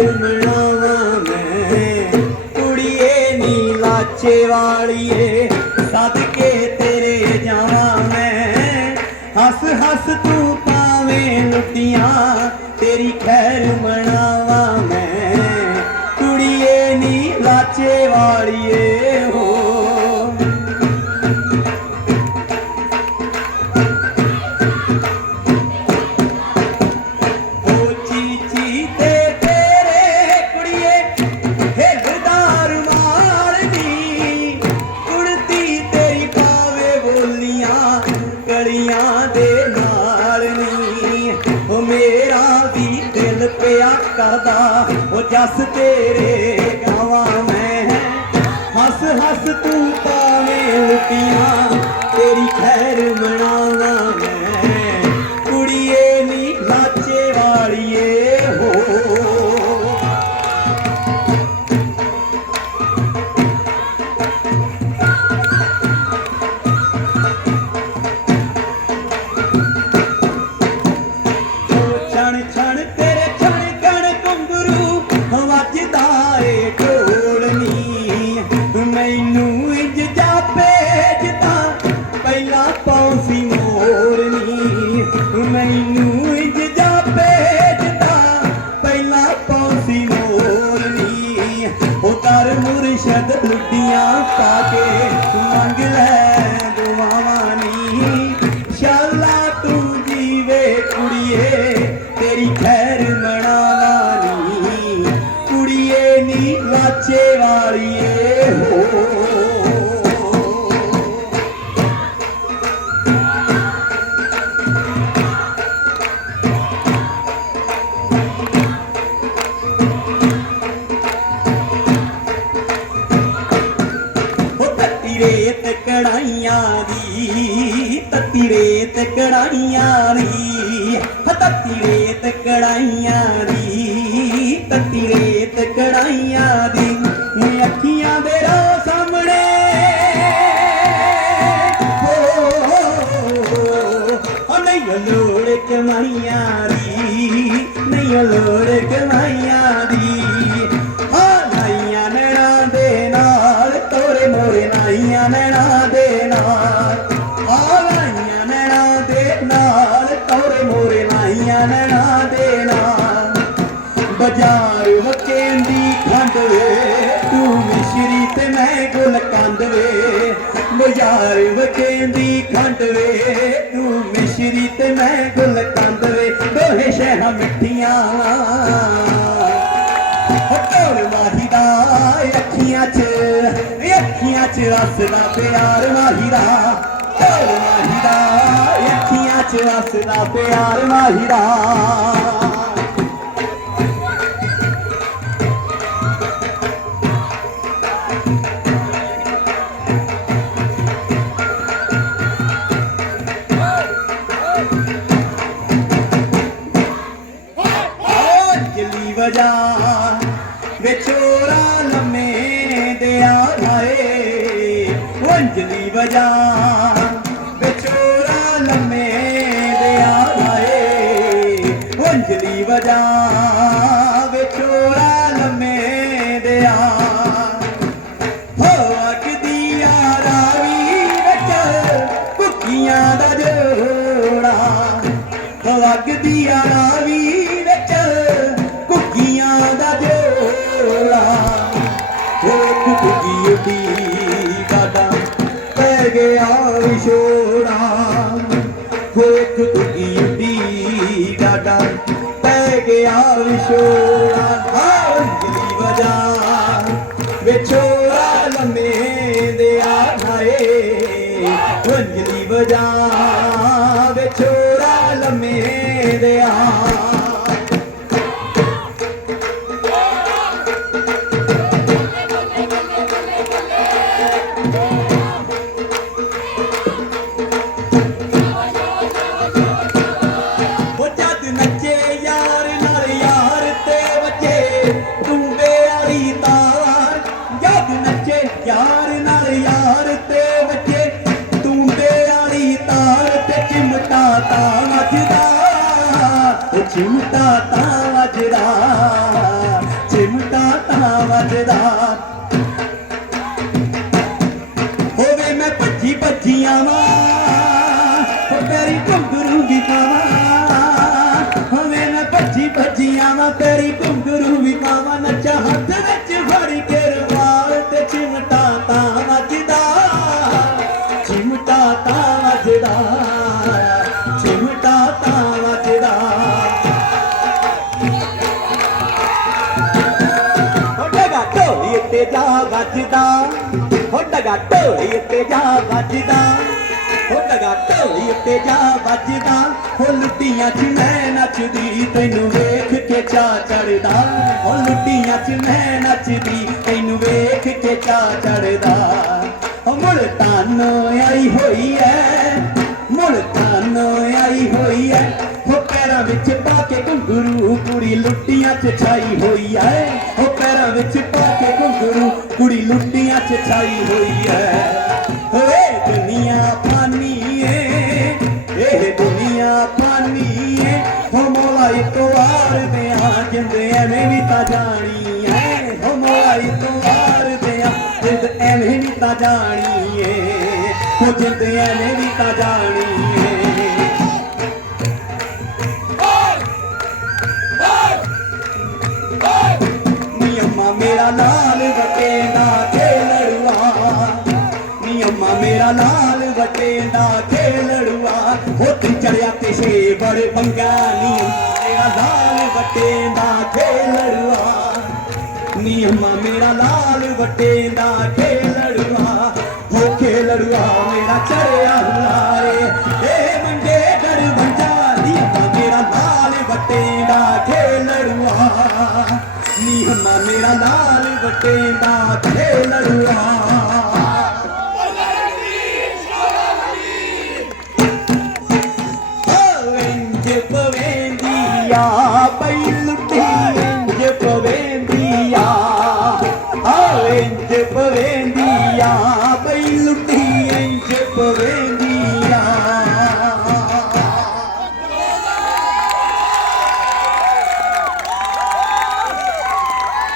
ਖੈਰ ਮਨਾਵਾਂ ਮੈਂ ਕੁੜੀਏ ਨੀ ਲਾਚੇ ਵਾਲੀਏ ਸਦਕੇ ਤੇਰੇ ਜਾਵਾਂ ਮੈਂ। ਹੱਸ ਹੱਸ ਤੂੰ ਪਾਵੇਂ ਲੁੱਟੀਆਂ, ਤੇਰੀ ਖੈਰ ਮਨਾਵਾਂ ਮੈਂ। ਕੁੜੀਏ ਨੀ ਲਾਚੇ ਵਾਲੀਏ ਓ ਤੇਰੇ ਗਾਵਾਂ ਮੈਂ। ਹੱਸ ਹੱਸ ਤੂੰ ਪਾਵੇਂ ਲੁੱਟੀਆਂ। ਰੇਤ ਕੜਾਈਆਂ ਦੀ, ਤੱਤੀ ਰੇਤ ਕੜਾਈਆਂ ਦੀ, ਤੱਤੀ ਰੇਤ ਕੜਾਈਆਂ ਦੀ, ਨੀ ਅੱਖੀਆਂ ਦੇ ਰੋ ਸਾਹਮਣੇ। ਹੋ ਨਹੀਂ ਲੋੜ ਕਮਾਈਆਂ ਦੀ, ਨਹੀਂ ਲੋੜ ਕਮਾਈਆਂ ਮੋਰੇ ਨਾਈਆਂ ਨੈਣਾ ਦੇ ਨਾਲ। ਵਕੇਂਦੀ ਖੰਡ ਵੇ, ਤੂੰ ਮਿਸ਼ਰੀ ਤੇ ਮੈਂ ਗੁਲ ਕੰਦ ਵੇ। ਬਾਜ਼ਾਰ ਵਕੇਂਦੀ ਖੰਡ ਵੇ, ਤੂੰ ਮਿਸ਼ਰੀ ਤੇ ਮੈਂ ਗੁਲ ਕੰਦ ਵੇ। ਦੋਹੇ ਸ਼ਹਿਰਾਂ ਮਿੱਠੀਆਂ। ਢੋਲ ਮਾਹੀਦਾ ਅੱਖੀਆਂ 'ਚ ਅੱਖੀਆਂ 'ਚ ਅਸਲਾ ਪਿਆਰ ਮਾਹੀਦਾ ਢੋਲ ਮਾਹੀਦਾ ਅੱਖੀਆਂ 'ਚ ਵਸਦਾ ਪਿਆਰ ਮਾਹੀਦਾ ਅੰਜਲੀ ਵਜਾ ਵਿਛੋਰਾ ਲੰਮੇ ਦੇ ਆਏ ਅੰਜਲੀ ਵਜਾ ਵਿਛੋੜਾ ਲੰਮੇ ਦੇ ਆਏ ਅੰਜਲੀ ਵਜਾ ਵਿਛੋੜਾ ਲੰਮੇ ਦੇ ਆ। ਮੈਂ ਭੱਜੀ ਭੱਜੀ ਆਵਾਂ ਤੇਰੀ ਘੁੰਗਰੂ ਵੀ ਪਾਵਾਂ ਹੋਵੇ ਮੈਂ ਭੱਜੀ ਭੱਜੀ ਆਵਾਂ ਤੇਰੀ ਘੁੰਗਰੂ ਵੀ ਪਾਵਾਂ ਨੱਚਾ ਹੱਥ ਵਿੱਚ ਫੜ ਕੇ ਰਵਾਲ ਤੇ ਚਿਮਟਾ ਤਾਂ ਵੱਜਦਾ। ਚਿਮਟਾ ਤਾਂ ਵੱਜਦਾ, ਚਿਮਟਾ ਤਾਂ ਵੱਜਦਾ। ਹੋ ਡਗਾ ਜਾ ਵੱਜਦਾ। ਹੋ ਢੋਲੀ ਉੱਤੇ ਜਾ ਵੱਜਦਾ। ਹੋ ਡਗਾ ਢੋਲੀ ਉੱਤੇ ਜਾ ਵੱਜਦਾ। ਹੋ ਲੁੱਟੀਆਂ 'ਚ ਮੈਂ ਨੱਚਦੀ, ਤੈਨੂੰ ਵੇਖ ਕੇ ਚਾ ਚੜਦਾ ਹੋ ਲੁੱਟੀਆਂ 'ਚ ਮੈਂ ਨੱਚਦੀ, ਤੈਨੂੰ ਵੇਖ ਕੇ ਚਾ ਚੜਦਾ ਹੋ ਮੁਲਤਾਨ ਆਈ ਹੋਈ ਐ, ਮੁਲਤਾਨ ਆਈ ਹੋਈ ਐ। ਹੋ ਪੈਰਾਂ ਵਿੱਚ ਪਾ ਕੇ ਘੁੰਗਰੂ ਕੁੜੀ ਲੁੱਟੀਆਂ 'ਚ ਛਾਈ ਹੋਈ ਐ। ਹੋ ਪੈਰਾਂ ਵਿੱਚ ਪਾ ਕੇ ਕੁੜੀ ਲੁੱਟੀਆਂ 'ਚ ਛਾਈ ਹੋਈ ਹੈ ਓਏ ਦੁਨੀਆ ਫਾਨੀ ਏ ਇਹ ਦੁਨੀਆ ਫਾਨੀ ਏ ਹੋ ਮੌਲਾ ਇੱਕ ਵਾਰ ਦੇ ਆ ਐਵੇਂ ਵੀ ਤਾਂ ਜਾਣੀ ਐ ਹੋ ਮੌਲਾ ਇੱਕ ਵਾਰ ਦੇ ਜਿੰਦ ਐਵੇਂ ਵੀ ਤਾਂ ਜਾਣੀ ਏ ਹੋ ਜਿੰਦ ਐਵੇਂ ਵੀ ਤਾਂ ਜਾਣੀ ਵਟੇਂਦਾ ਖੇਲੜੂਆ ਹੋ ਤੇ ਚੜਿਆ ਤੇ ਛੇ ਬੜੇ ਪੰਗਾ ਨੀ ਮੇਰਾ ਲਾਲ ਵਟੇਂਦਾ ਖੇਲੜੂਆ ਨੀ ਅੰਮਾ ਮੇਰਾ ਲਾਲ ਵੱਟੇ ਵਟੇਂਦਾ ਖੇਲੜੂਆ ਹੋ ਖੇਲੜੂਆ ਮੇਰਾ ਚੜਿਆ ਹੁਲਾਰੇ ਏ। ਮੰਗੇ ਦਰ ਬੰਜਾ ਨੀ ਅੰਮਾ ਮੇਰਾ ਲਾਲ ਵਟੇਂਦਾ ਖੇਲੜੂਆ ਨੀ ਅੰਮਾ ਮੇਰਾ ਲਾਲ ਵਟੇਂਦਾ ਖੇਲੜੂਆ